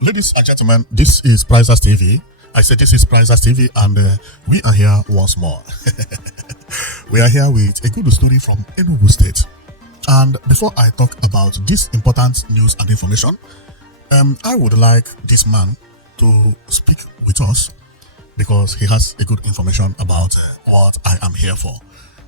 Ladies and gentlemen, this is Prizers TV. I said this is Prizers TV, and we are here once more. We are here with a good story from Enugu State. And before I talk about this important news and information, I would like this man to speak with us because he has a good information about what I am here for.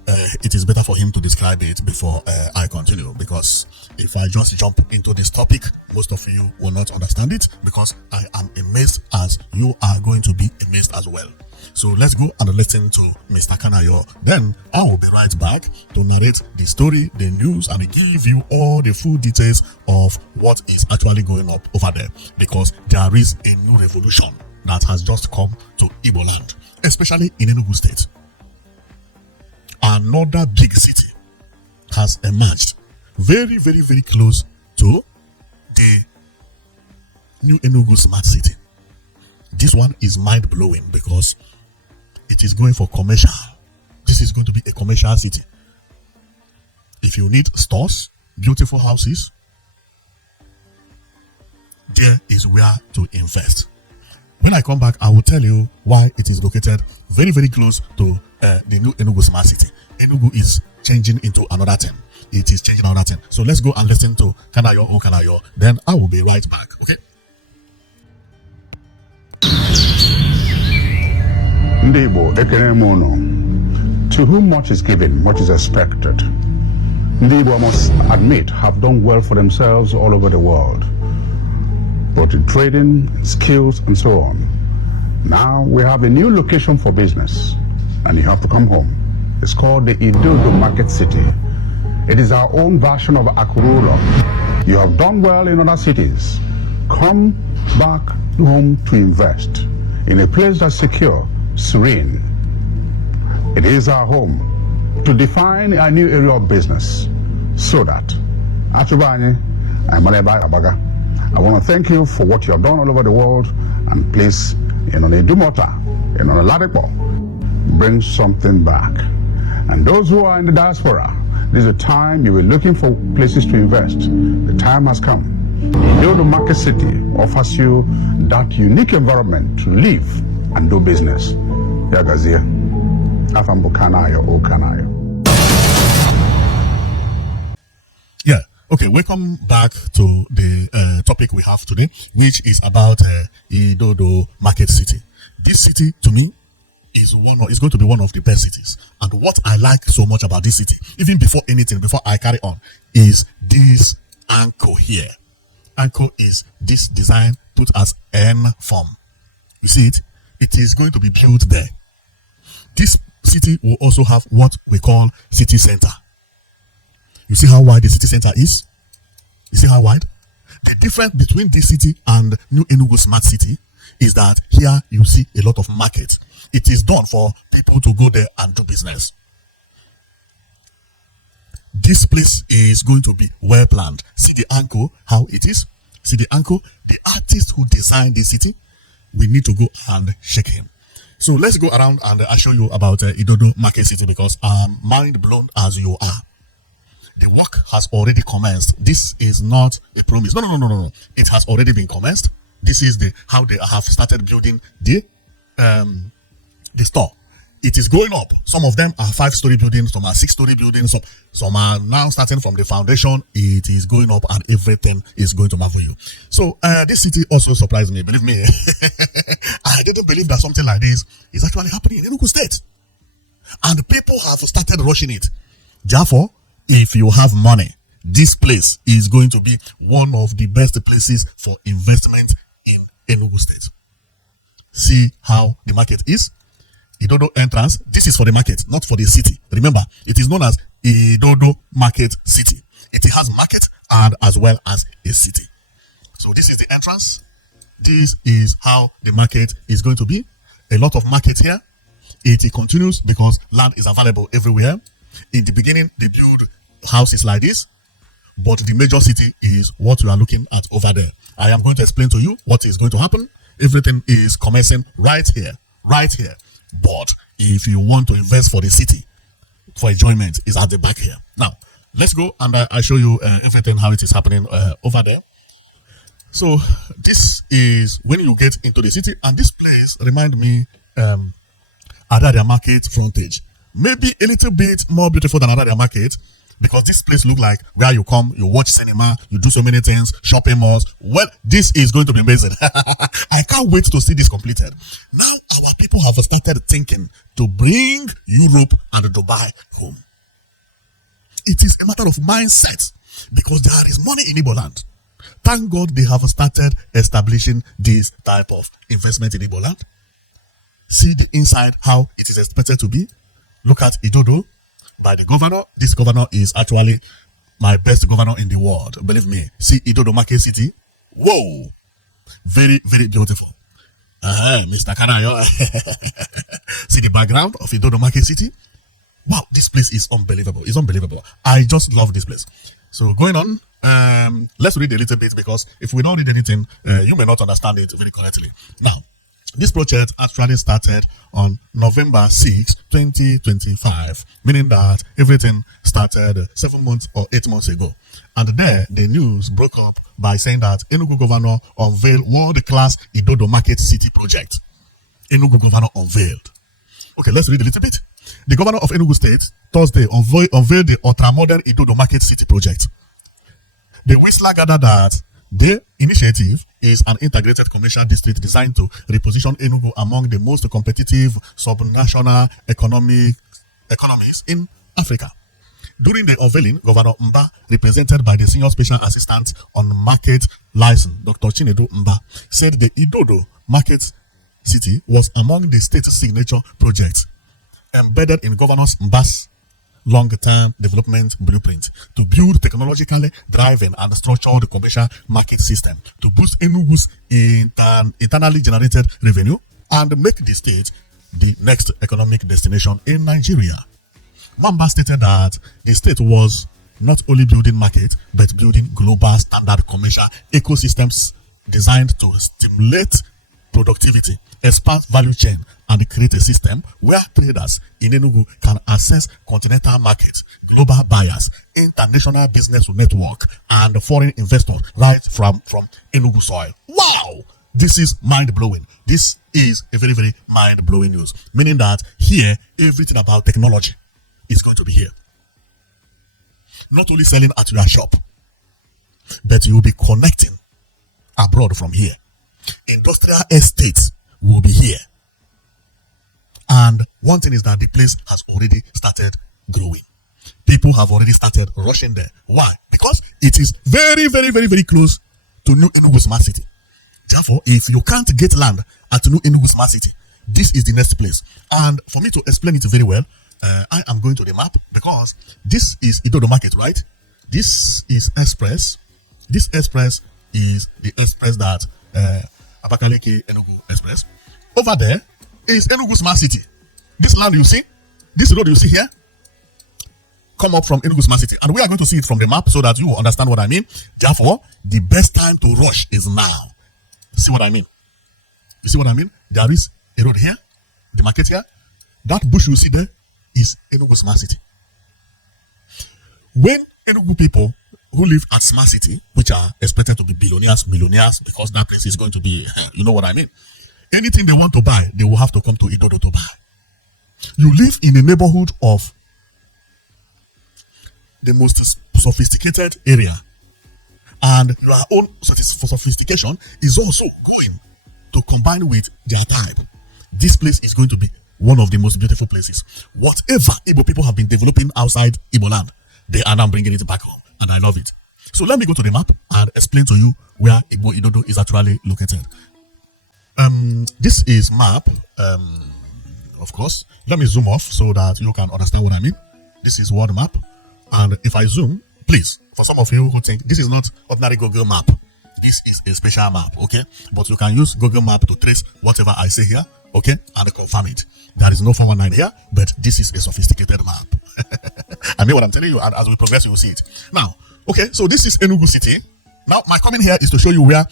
It is better for him to describe it before I continue, because if I just jump into this topic, most of you will not understand it, because I am amazed as you are going to be amazed as well. So let's go and listen to Mr. Kanayo. Then I will be right back to narrate the story, the news, and give you all the full details of what is actually going up over there, because there is a new revolution that has just come to Igbo land, especially in Enugu State. Another big city has emerged very, very, very close to the new Enugu Smart City. This one is mind-blowing because it is going for commercial. This is going to be a commercial city. If you need stores, beautiful houses, there is where to invest. When I come back, I will tell you why it is located very, very close to the new Enugu Smart City. Enugu is changing into another thing. It is changing another thing. So let's go and listen to Kanayo or Kanayo. Then I will be right back. Okay? Ndibo ekenemono. To whom much is given, much is expected. Ndibo, I must admit, have done well for themselves all over the world, both in trading, skills, and so on. Now we have a new location for business, and you have to come home. It's called the IDODO Market City. It is our own version of Akururo. You have done well in other cities. Come back home to invest in a place that's secure, serene. It is our home to define a new area of business so that Achubani and Maleba Abaga, I want to thank you for what you have done all over the world, and please, in Idumota, in Ladipo, bring something back. And those who are in the diaspora, this is a time you were looking for places to invest. The time has come. IDODO Market City offers you that unique environment to live and do business. Yagazia, Afambo Kanayo O Kanayo. Yeah. Okay, welcome back to the topic we have today, which is about IDODO Market City. This city, to me, is going to be one of the best cities. And what I like so much about this city, even before anything, before I carry on, is this anchor here. Anchor is this design put as N form. You see it? It is going to be built there. This city will also have what we call city center. You see how wide the city center is? You see how wide? The difference between this city and New Enugu Smart City is that here you see a lot of markets. It is done for people to go there and do business. This place is going to be well planned. See the anchor, how it is. See the anchor. The artist who designed this city, we need to go and check him. So let's go around and I'll show you about IDODO Market City, because I'm mind blown as you are. The work has already commenced. This is not a promise. No. It has already been commenced. This is how they have started building the store. It is going up. Some of them are 5-story buildings, some are 6-story buildings, some are now starting from the foundation. It is going up and everything is going to marvel you. So this city also surprised me. Believe me, I didn't believe that something like this is actually happening in Enugu State. And people have started rushing it. Therefore, if you have money, this place is going to be one of the best places for investment in Enugu State. See how the market is. IDODO entrance. This is for the market, not for the city. Remember, it is known as IDODO Market City. It has market and as well as a city. So this is the entrance. This is how the market is going to be. A lot of market here. It continues because land is available everywhere. In the beginning, they build houses like this, but the major city is what you are looking at over there. I am going to explain to you what is going to happen. Everything is commencing right here. But if you want to invest for the city, for enjoyment, is at the back here. Now, let's go and I show you everything, how it is happening over there. So this is when you get into the city, and this place remind me Araria Market frontage. Maybe a little bit more beautiful than Araria Market, because this place look like where you come, you watch cinema, you do so many things, shopping malls. Well, this is going to be amazing. I can't wait to see this completed. Now our people have started thinking to bring Europe and Dubai home. It is a matter of mindset, because there is money in Igbo land. Thank God they have started establishing this type of investment in Igbo land. See the inside, how it is expected to be. Look at IDODO by the governor. This governor is actually my best governor in the world. Believe me. See IDODO Market City. Whoa. Very, very beautiful. Mr. Kanayo. See the background of IDODO Market City. Wow, this place is unbelievable. It's unbelievable. I just love this place. So going on, let's read a little bit, because if we don't read anything, you may not understand it very correctly. Now, this project actually started on November 6, 2025, meaning that everything started 7 months or 8 months ago. And there, the news broke up by saying that Enugu Governor unveiled world-class IDODO Market City project. Enugu Governor unveiled. Okay, let's read a little bit. The governor of Enugu State, Thursday, unveiled the ultra-modern IDODO Market City project. The Whistler gathered that the initiative is an integrated commercial district designed to reposition Enugu among the most competitive subnational economies in Africa. During the unveiling, Governor Mbah, represented by the Senior Special Assistant on Market License, Dr. Chinedu Mbah, said the IDODO Market City was among the state's signature projects embedded in Governor Mbah's long-term development blueprint to build technologically driven and structured commercial market system to boost Enugu's internally generated revenue and make the state the next economic destination in Nigeria. Mbah stated that the state was not only building market but building global standard commercial ecosystems designed to stimulate productivity, expand value chain, and create a system where traders in Enugu can access continental markets, global buyers, international business network, and foreign investors right from Enugu soil. Wow! This is mind-blowing. This is a very, very mind-blowing news. Meaning that here, everything about technology is going to be here. Not only selling at your shop, but you will be connecting abroad from here. Industrial estates will be here. And one thing is that the place has already started growing. People have already started rushing there. Why? Because it is very, very, very, very close to New Enugu Smart City. Therefore, if you can't get land at New Enugu Smart City, this is the next place. And for me to explain it very well, I am going to the map, because this is IDODO Market, right? This is Express. This Express is the express that Abakaliki Enugu Express. Over there is Enugu Smart City. This land you see, this road you see here, come up from Enugu Smart City. And we are going to see it from the map so that you will understand what I mean. Therefore, the best time to rush is now. See what I mean? You see what I mean? There is a road here, the market here. That bush you see there is Enugu Smart City. When Enugu people who live at Smart City, which are expected to be billionaires, because that place is going to be, you know what I mean? Anything they want to buy, they will have to come to IDODO to buy. You live in a neighborhood of the most sophisticated area, and your own sophistication is also going to combine with their type. This place is going to be one of the most beautiful places. Whatever Igbo people have been developing outside Igbo land, they are now bringing it back home, and I love it. So let me go to the map and explain to you where Igbo IDODO is actually located. This is map, of course. Let me zoom off so that you can understand what I mean. This is world map, and if I zoom, please, for some of you who think this is not ordinary Google map, this is a special map, okay? But you can use Google Map to trace whatever I say here, okay, and confirm it. There is no 419 here, but this is a sophisticated map. I mean what I'm telling you, and as we progress, you will see it. Now, okay, so this is Enugu City. Now, my comment here is to show you where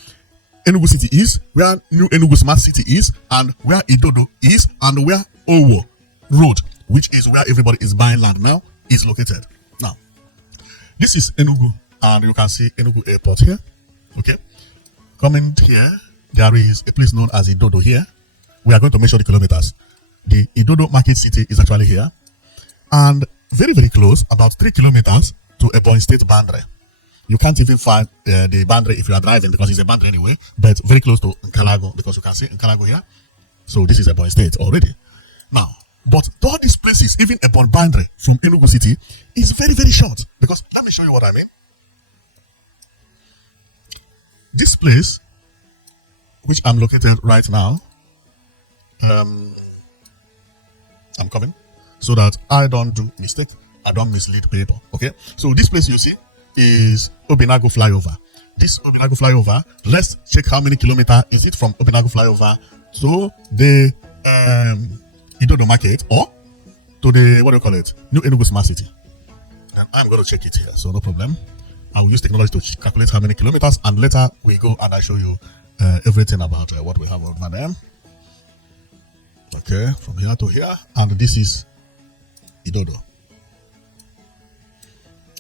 Enugu City is, where New Enugu Smart City is, and where IDODO is, and where Owo Road, which is where everybody is buying land now, is located. Now, this is Enugu, and you can see Enugu Airport here, okay? Coming here, there is a place known as IDODO here. We are going to measure the kilometers. The IDODO Market City is actually here. And very, very close, about 3 kilometers to Ebonyi State boundary. You can't even find the boundary if you are driving because it's a boundary anyway, but very close to Nkalago because you can see Nkalago here. So this is Ebonyi State already. Now, but all these places, even Ebonyi boundary from Enugu City, is very, very short because let me show you what I mean. This place, which I'm located right now, I'm coming so that I don't do mistake, I don't mislead people. Okay, so this place you see is Obinago flyover. This Obinago flyover, let's check how many kilometers is it from Obinago flyover to the IDODO market or to the, what do you call it, New Enugu Smart City. And I'm going to check it here, so no problem. I will use technology to calculate how many kilometers, and later we go and I show you everything about what we have over there. Okay, from here to here, and this is IDODO.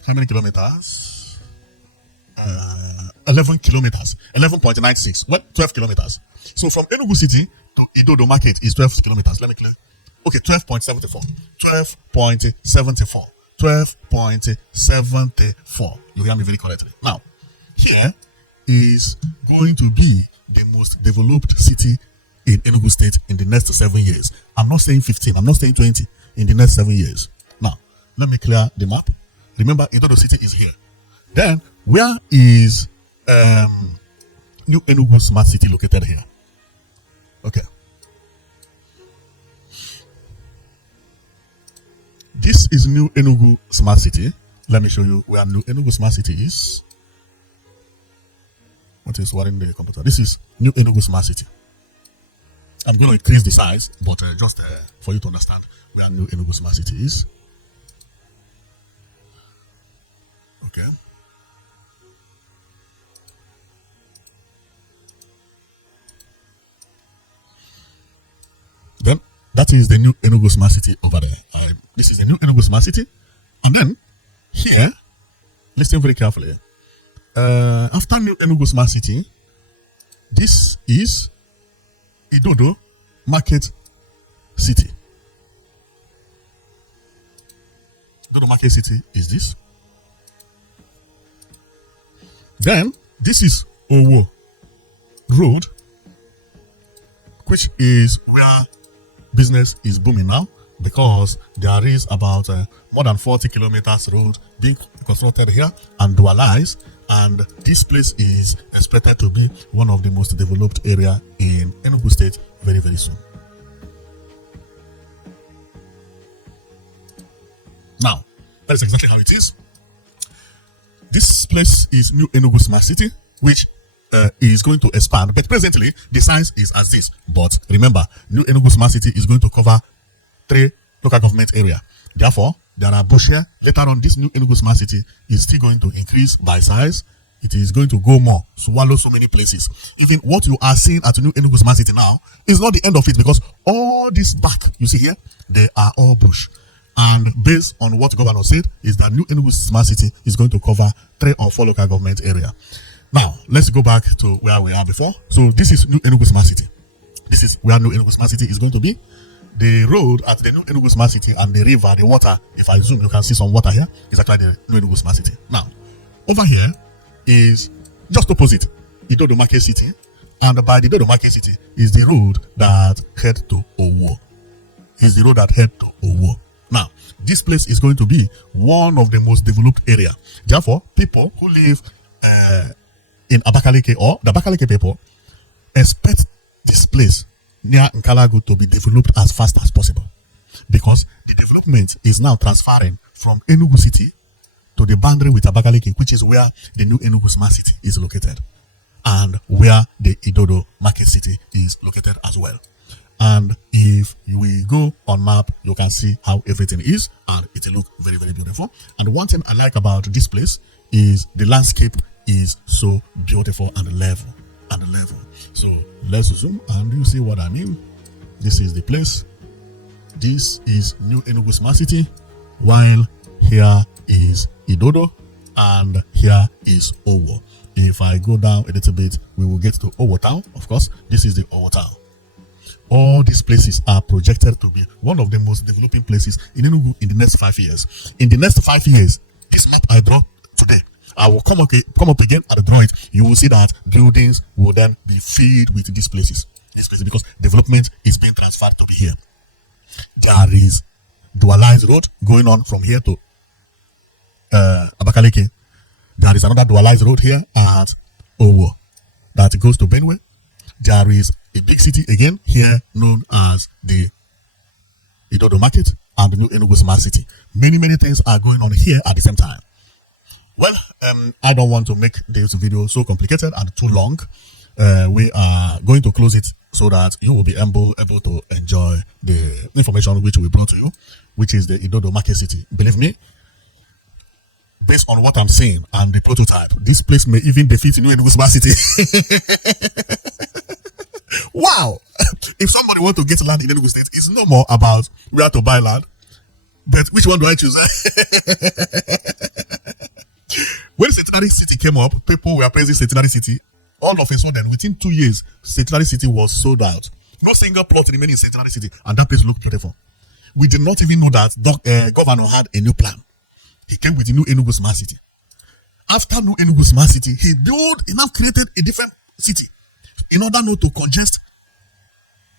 How many kilometers? 11 kilometers, 11.96. What? 12 kilometers. So from Enugu City to IDODO Market is 12 kilometers. Let me clear. Okay, 12.74. 12.74. 12.74. You hear me very correctly. Now, here is going to be the most developed city in Enugu State in the next 7 years. I'm not saying 15, I'm not saying 20, in the next 7 years. Now, let me clear the map. Remember, IDODO City is here. Then, where is New Enugu Smart City located here? Okay. This is New Enugu Smart City. Let me show you where New Enugu Smart City is. What is what in the computer? This is New Enugu Smart City. I'm going to increase the size, but just for you to understand where New Enugu Smart City is. Okay. Then that is the New Enugu Smart City over there. This is the New Enugu Smart City. And then here, listen very carefully. After New Enugu Smart City, this is IDODO Market City. IDODO Market City is this. Then this is Owo Road, which is where business is booming now because there is about more than 40 kilometers road being constructed here and dualized, and this place is expected to be one of the most developed area in Enugu State very, very soon. Now, that is exactly how it is. This place is New Enugu Smart City, which is going to expand, but presently the size is as this. But remember, New Enugu Smart City is going to cover 3 local government areas. Therefore, there are bush here. Later on, this New Enugu Smart City is still going to increase by size. It is going to go more, swallow so many places. Even what you are seeing at New Enugu Smart City now is not the end of it, because all this back you see here, they are all bush. And based on what the governor said, is that New Enugu Smart City is going to cover 3 or 4 local government area. Now, let's go back to where we are before. So this is New Enugu Smart City. This is where New Enugu Smart City is going to be. The road at the New Enugu Smart City and the river, the water, if I zoom, you can see some water here, is actually the New Enugu Smart City. Now, over here is just opposite IDODO Market City, and by the IDODO Market City is the road that head to Owo. Is the road that head to Owo. Now, this place is going to be one of the most developed area. Therefore, people who live in Abakaliki or the Abakaliki people expect this place near Nkalago to be developed as fast as possible, because the development is now transferring from Enugu City to the boundary with Abakaliki, which is where the New Enugu Smart City is located, and where the IDODO Market City is located as well. And if we go on map, you can see how everything is, and it will look very, very beautiful. And one thing I like about this place is the landscape is so beautiful and level. So let's zoom and you see what I mean. This is the place. This is New Enugu Smart City, while here is IDODO and here is Owo. If I go down a little bit, we will get to Owo Town. Of course, this is the Owo Town. All these places are projected to be one of the most developing places in Enugu in the next 5 years. In the next 5 years, this map I draw today, I will come up again and draw it. You will see that buildings will then be filled with these places. Because development is being transferred to here. There is dualized road going on from here to Abakaliki. There is another dualized road here at Owo that goes to Benue. There is a big city again here known as the IDODO Market and the new Enugu Smart City. Many things are going on here at the same time. Well, I don't want to make this video so complicated and too long. We are going to close it so that you will be able to enjoy the information which we brought to you, which is the IDODO Market City. Believe me, based on what I'm saying and the prototype, this place may even defeat New Enugu Smart City. Wow! If somebody wants to get land in Enugu State, it's no more about where to buy land, but which one do I choose? When Centenary City came up, people were praising Centenary City. All of a sudden, within 2 years, Centenary City was sold out. No single plot remained in Centenary City, and that place looked beautiful. We did not even know that the governor had a new plan. He came with the new Enugu Smart City. After new Enugu Smart City, he now created a different city in order not to congest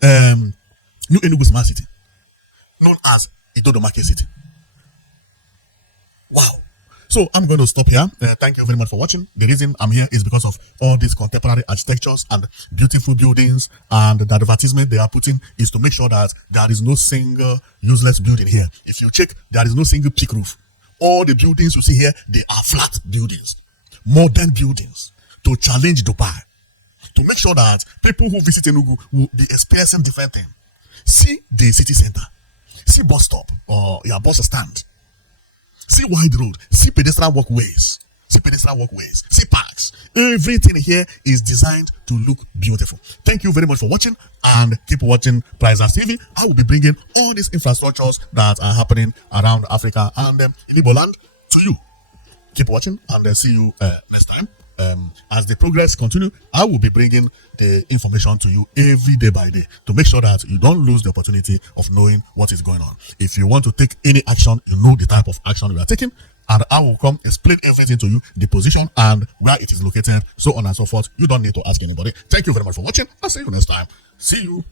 new Enugu Smart City, known as IDODO Market City. Wow. So I'm going to stop here. Thank you very much for watching. The reason I'm here is because of all these contemporary architectures and beautiful buildings, and the advertisement they are putting is to make sure that there is no single useless building here. If you check, there is no single peak roof. All the buildings you see here, they are flat buildings, modern buildings to challenge Dubai, to make sure that people who visit Enugu will be experiencing different things. See the city center, see bus stop or your bus stand, see wide road, see pedestrian walkways, see parks. Everything here is designed to look beautiful. Thank you very much for watching, and keep watching Prizers TV. I will be bringing all these infrastructures that are happening around Africa and Igbo land to you. Keep watching, and see you next time. As the progress continue, I will be bringing the information to you every day by day to make sure that you don't lose the opportunity of knowing what is going on. If you want to take any action, you know the type of action you are taking, and I will come explain everything to you, the position and where it is located, so on and so forth. You don't need to ask anybody. Thank you very much for watching. I'll see you next time. See you.